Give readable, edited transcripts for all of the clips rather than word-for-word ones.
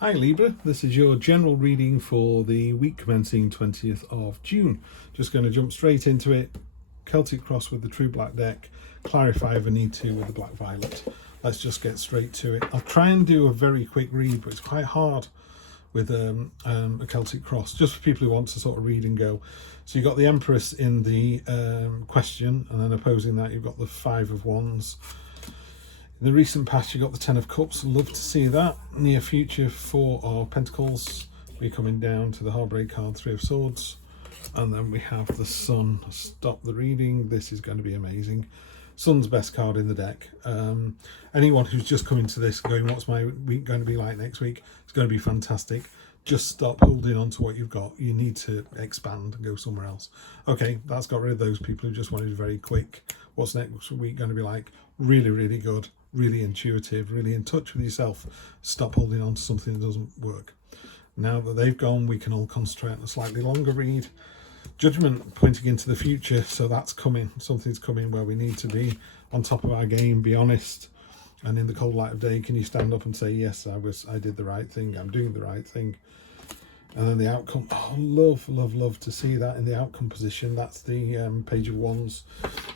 Hi Libra, this is your general reading for the week commencing 20th of June. Just going to jump straight into it. Celtic Cross with the True Black deck, clarify if I need to with the Black Violet. Let's just get straight to it. I'll try and do a very quick read, but it's quite hard with a Celtic Cross, just for people who want to sort of read and go. So you've got the Empress in the question, and then opposing that you've got the Five of Wands. In the recent past, you got the Ten of Cups. Love to see that. Near future, Four of Pentacles. We're coming down to the Heartbreak card, Three of Swords. And then we have the Sun. Stop the reading. This is going to be amazing. Sun's best card in the deck. Anyone who's just coming to this going, what's my week going to be like next week? It's going to be fantastic. Just stop holding on to what you've got. You need to expand and go somewhere else. Okay, that's got rid of those people who just wanted very quick. What's next week going to be like? Really, really good. Really intuitive, really in touch with yourself. Stop holding on to something that doesn't work. Now that they've gone, we can all concentrate on a slightly longer read. Judgment pointing into the future, so that's coming. Something's coming where we need to be on top of our game, be honest. And in the cold light of day, can you stand up and say, yes, I did the right thing, I'm doing the right thing. And then the outcome, oh, love to see that in the outcome position. That's the Page of Wands,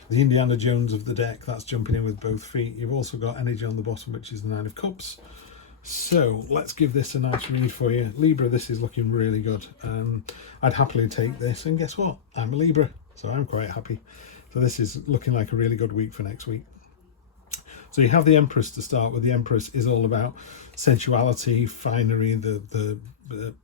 the Indiana Jones of the deck. That's jumping in with both feet. You've also got energy on the bottom, which is the Nine of Cups. So let's give this a nice read for you. Libra, this is looking really good. I'd happily take this, and guess what? I'm a Libra, so I'm quite happy. So this is looking like a really good week for next week. So you have the Empress to start with. The Empress is all about sensuality, finery, the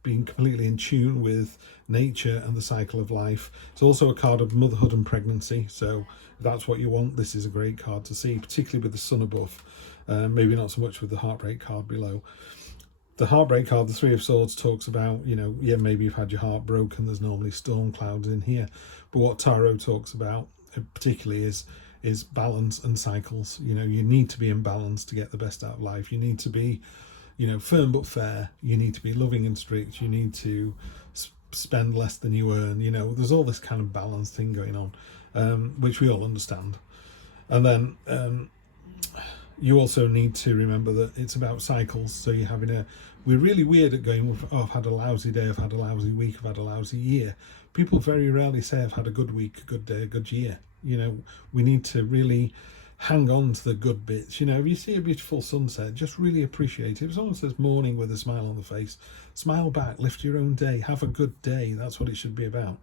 being completely in tune with nature and the cycle of life. It's also a card of motherhood and pregnancy. So if that's what you want, this is a great card to see, particularly with the Sun above. Maybe not so much with the Heartbreak card below. The Heartbreak card, the Three of Swords, talks about, yeah, maybe you've had your heart broken. There's normally storm clouds in here. But what Tarot talks about particularly is balance and cycles. You need to be in balance to get the best out of life. You need to be, firm but fair. You need to be loving and strict. You need to spend less than you earn. There's all this kind of balance thing going on, which we all understand. And then you also need to remember that it's about cycles. So you're having we're really weird at going, oh, I've had a lousy day, I've had a lousy week, I've had a lousy year. People very rarely say I've had a good week, a good day, a good year. We need to really hang on to the good bits. If you see a beautiful sunset, just really appreciate it. If someone says morning with a smile on the face, smile back, lift your own day, have a good day. That's what it should be about.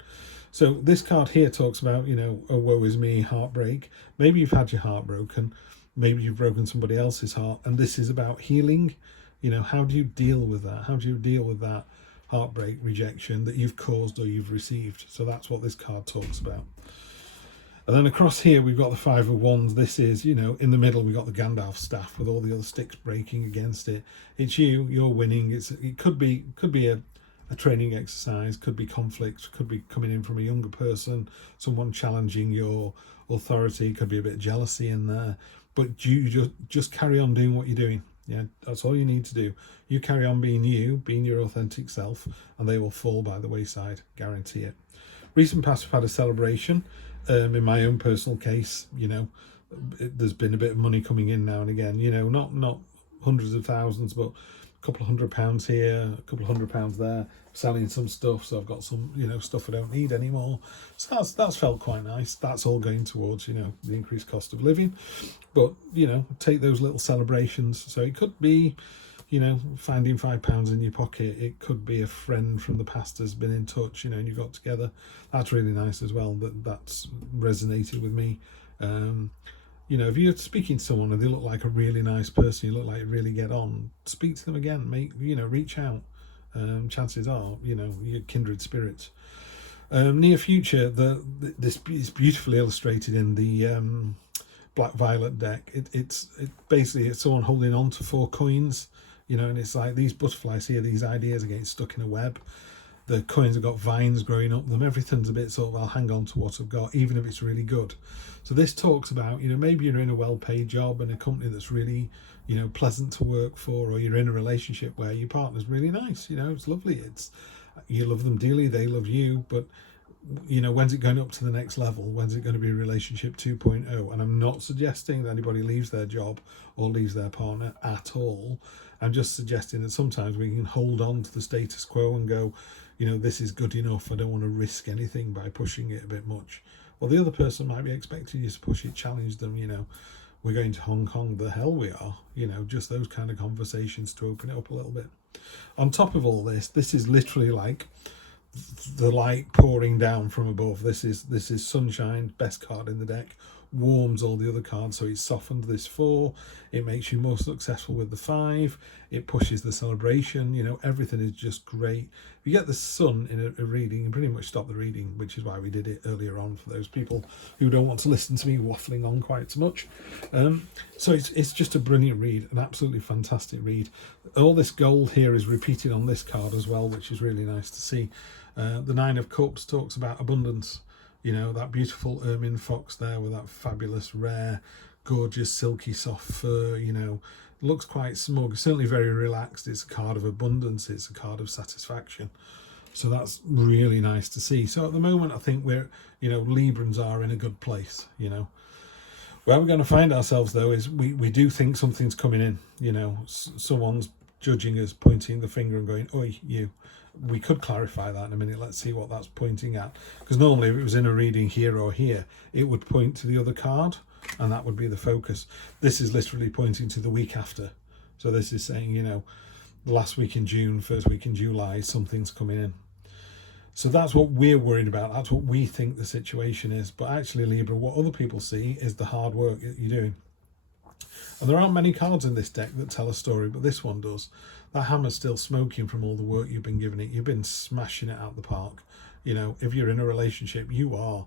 So this card here talks about, oh, woe is me, heartbreak. Maybe you've had your heart broken. Maybe you've broken somebody else's heart. And this is about healing. How do you deal with that? How do you deal with that heartbreak, rejection that you've caused or you've received? So that's what this card talks about. And then across here, we've got the Five of Wands. This is, in the middle, we've got the Gandalf staff with all the other sticks breaking against it. It's you're winning. It could be a training exercise, could be conflict, could be coming in from a younger person, someone challenging your authority, could be a bit of jealousy in there. But you just carry on doing what you're doing. Yeah, that's all you need to do. You carry on being you, being your authentic self, and they will fall by the wayside, guarantee it. Recent past, we've had a celebration. In my own personal case, there's been a bit of money coming in now and again, not hundreds of thousands, but a couple of £100 here, a couple of £100 there, selling some stuff. So I've got some, stuff I don't need anymore. So that's felt quite nice. That's all going towards, the increased cost of living. But, take those little celebrations. So it could be, finding £5 in your pocket. It could be a friend from the past has been in touch, and you got together. That's really nice as well. That's resonated with me. If you're speaking to someone and they look like a really nice person, you look like you really get on, speak to them again. Reach out. Chances are, you're kindred spirits. Near future, this is beautifully illustrated in the Black Violet deck. It's basically someone holding on to 4 coins. And it's like these butterflies here, these ideas are getting stuck in a web. The coins have got vines growing up them. Everything's a bit sort of, I'll hang on to what I've got, even if it's really good. So this talks about, maybe you're in a well-paid job and a company that's really, pleasant to work for, or you're in a relationship where your partner's really nice. It's lovely. You love them dearly, they love you, but when's it going up to the next level? When's it going to be relationship 2.0? And I'm not suggesting that anybody leaves their job or leaves their partner at all. I'm just suggesting that sometimes we can hold on to the status quo and go, this is good enough. I don't want to risk anything by pushing it a bit much. Well, the other person might be expecting you to push it, challenge them, we're going to Hong Kong, the hell we are, just those kind of conversations to open it up a little bit. On top of all this is literally like the light pouring down from above. This is sunshine, best card in the deck, warms all the other cards, so it's softened this 4, it makes you more successful with the 5, it pushes the celebration, everything is just great. If you get the sun in a reading, you pretty much stop the reading, which is why we did it earlier on for those people who don't want to listen to me waffling on quite so much. So it's just a brilliant read, an absolutely fantastic read. All this gold here is repeated on this card as well, which is really nice to see. The 9 of Cups talks about abundance. That beautiful ermine fox there with that fabulous, rare, gorgeous, silky, soft fur, looks quite smug, certainly very relaxed. It's a card of abundance, it's a card of satisfaction. So that's really nice to see. So at the moment, I think we're, Librans are in a good place, Where we're going to find ourselves, though, is we do think something's coming in, someone's judging us, pointing the finger and going, oi, you. We could clarify that in a minute. Let's see what that's pointing at. Because normally if it was in a reading here or here, it would point to the other card and that would be the focus. This is literally pointing to the week after. So this is saying, the last week in June, first week in July, something's coming in. So that's what we're worried about. That's what we think the situation is. But actually, Libra, what other people see is the hard work that you're doing. And there aren't many cards in this deck that tell a story, but this one does. That hammer's still smoking from all the work you've been giving it. You've been smashing it out the park. If you're in a relationship, you are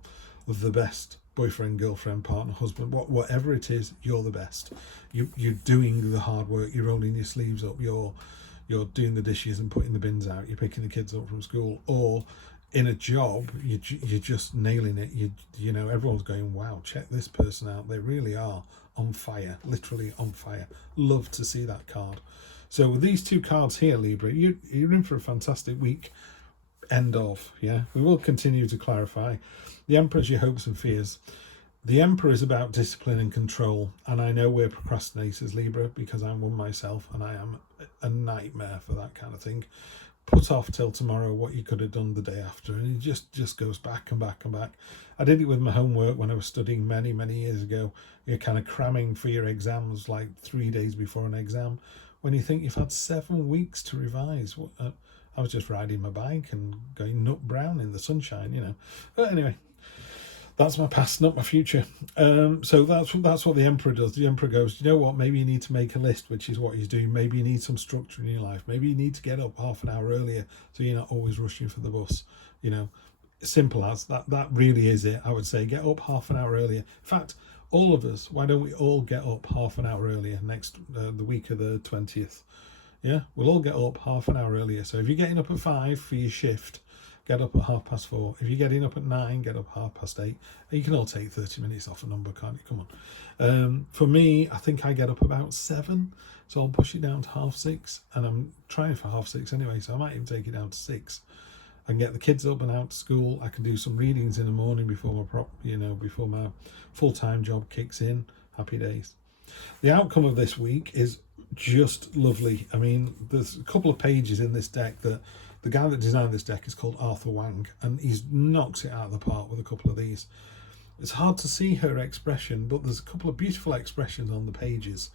the best boyfriend, girlfriend, partner, husband, whatever it is, you're the best. You're doing the hard work. You're rolling your sleeves up. You're doing the dishes and putting the bins out. You're picking the kids up from school. Or in a job, you're just nailing it. Everyone's going, wow, check this person out. They really are on fire, literally on fire. Love to see that card. So with these 2 cards here, Libra, you're in for a fantastic week. End of, yeah. We will continue to clarify. The Emperor's your hopes and fears. The Emperor is about discipline and control. And I know we're procrastinators, Libra, because I'm one myself and I am a nightmare for that kind of thing. Put off till tomorrow what you could have done the day after, and it just goes back and back and back. I did it with my homework when I was studying many years ago. You're kind of cramming for your exams like 3 days before an exam, when you think you've had 7 weeks to revise. I was just riding my bike and going nut brown in the sunshine, But anyway, that's my past, not my future. So that's what the Emperor does. The Emperor goes, you know what, maybe you need to make a list, which is what he's doing. Maybe you need some structure in your life. Maybe you need to get up half an hour earlier so you're not always rushing for the bus. Simple as that. That really is it. I would say get up half an hour earlier. In fact, all of us, why don't we all get up half an hour earlier the week of the 20th? Yeah, we'll all get up half an hour earlier. So if you're getting up at 5 for your shift, get up at 4:30. If you're getting up at 9, get up 8:30. You can all take 30 minutes off a number, can't you? Come on. For me, I think I get up about 7, so I'll push it down to 6:30, and I'm trying for 6:30 anyway, so I might even take it down to 6. I can get the kids up and out to school. I can do some readings in the morning before my full-time job kicks in. Happy days. The outcome of this week is just lovely. I mean, there's a couple of pages in this deck that the guy that designed this deck is called Arthur Wang, and he knocks it out of the park with a couple of these. It's hard to see her expression, but there's a couple of beautiful expressions on the pages.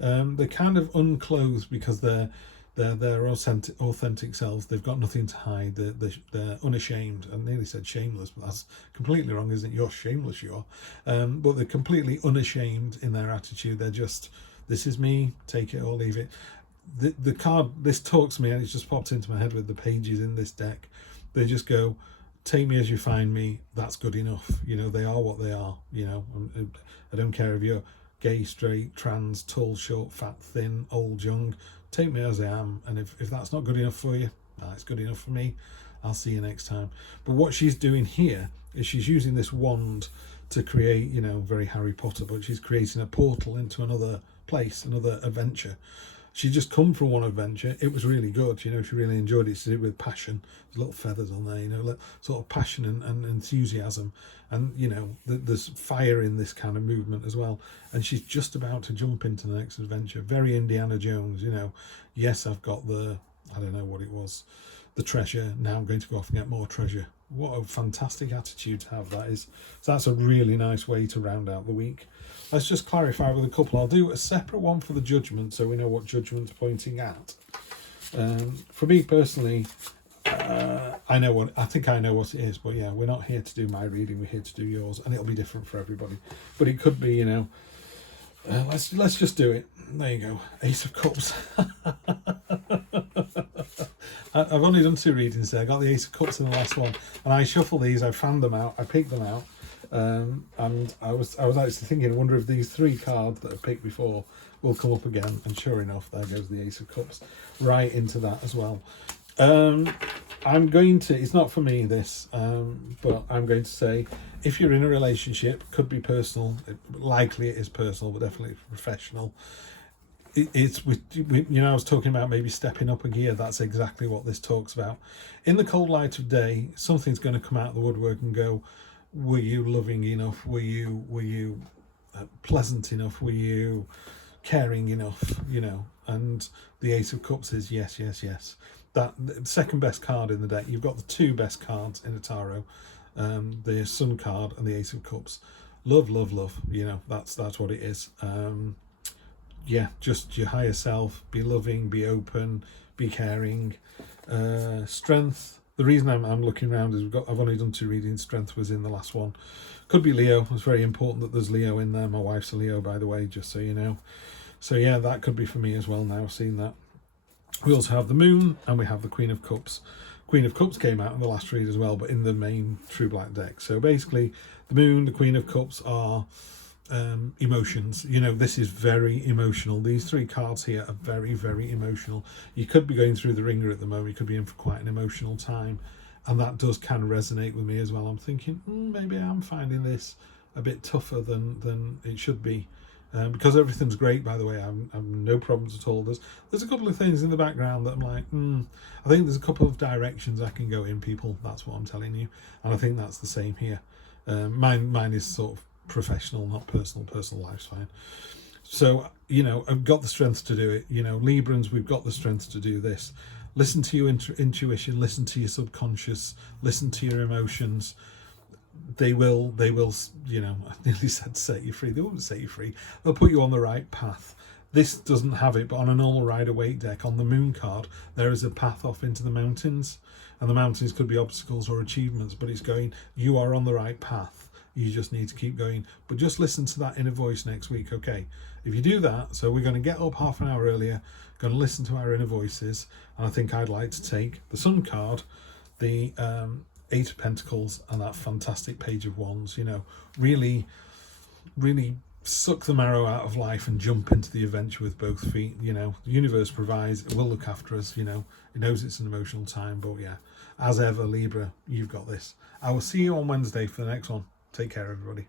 They're kind of unclothed because they're authentic selves. They've got nothing to hide. They're unashamed. I nearly said shameless, but that's completely wrong, isn't it? You're shameless, but they're completely unashamed in their attitude. They're just, this is me, take it or leave it. The card, this talks to me, and it's just popped into my head with the pages in this deck. They just go, take me as you find me. That's good enough. They are what they are. I don't care if you're gay, straight, trans, tall, short, fat, thin, old, young. Take me as I am, and if that's not good enough for you, it's good enough for me. I'll see you next time. But what she's doing here is she's using this wand to create, very Harry Potter, but she's creating a portal into another place, another adventure. She just come from one adventure. It was really good. You know, she really enjoyed it. She did it with passion. There's little feathers on there, you know, sort of passion and enthusiasm. And, you know, there's fire in this kind of movement as well. And she's just about to jump into the next adventure. Very Indiana Jones, you know. Yes, I've got the, I don't know what it was, the treasure. Now I'm going to go off and get more treasure. What a fantastic attitude to have that is. So that's a really nice way to round out the week. Let's just clarify with a couple. I'll do a separate one for the judgment so we know what judgment's pointing at. For me personally, I think I know what it is, but yeah, we're not here to do my reading, we're here to do yours, and it'll be different for everybody. But it could be, you know, let's just do it. There you go, Ace of Cups. I've only done 2 readings there. I got the Ace of Cups in the last one, and I shuffle these, I fanned them out, I picked them out. And I was actually thinking, I wonder if these 3 cards that I picked before will come up again, and sure enough, there goes the Ace of Cups right into that as well. I'm going to, it's not for me this, but I'm going to say, if you're in a relationship, could be personal, likely it is personal, but definitely professional. It's with, you know, I was talking about maybe stepping up a gear. That's exactly what this talks about. In the cold light of day, something's going to come out of the woodwork and go, were you loving enough? Were you pleasant enough? Were you caring enough? You know, and the Ace of Cups is yes, yes, yes. That the second best card in the deck. You've got the 2 best cards in a tarot, the Sun card and the Ace of Cups. Love, love, love. You know, that's what it is. Yeah, just your higher self. Be loving, be open, be caring. Strength. The reason I'm looking around is I've only done 2 readings. Strength was in the last one. Could be Leo. It's very important that there's Leo in there. My wife's a Leo, by the way, just so you know. So yeah, that could be for me as well now, seeing that. We also have the Moon, and we have the Queen of Cups. Queen of Cups came out in the last read as well, but in the main True Black deck. So basically, the Moon, the Queen of Cups are emotions. You know, this is very emotional. These 3 cards here are very, very emotional. You could be going through the ringer at the moment. You could be in for quite an emotional time, and that does kind of resonate with me as well. I'm thinking maybe I'm finding this a bit tougher than it should be, because everything's great, by the way. I'm no problems at all. There's a couple of things in the background that I'm like, I think there's a couple of directions I can go in, people. That's what I'm telling you, and I think that's the same here. Mine is sort of professional, not personal. Personal life's fine. So, you know, I've got the strength to do it. You know, Librans, we've got the strength to do this. Listen to your intuition, listen to your subconscious, listen to your emotions. They will, you know, I nearly said set you free. They won't set you free. They'll put you on the right path. This doesn't have it, but on a normal Rider-Waite deck, on the Moon card, there is a path off into the mountains, and the mountains could be obstacles or achievements, but it's going, you are on the right path. You just need to keep going. But just listen to that inner voice next week, okay? If you do that, so we're going to get up half an hour earlier, going to listen to our inner voices, and I think I'd like to take the Sun card, the 8 of Pentacles, and that fantastic Page of Wands. You know, really, really suck the marrow out of life and jump into the adventure with both feet. You know, the universe provides, it will look after us. You know, it knows it's an emotional time, but yeah, as ever, Libra, you've got this. I will see you on Wednesday for the next one. Take care, everybody.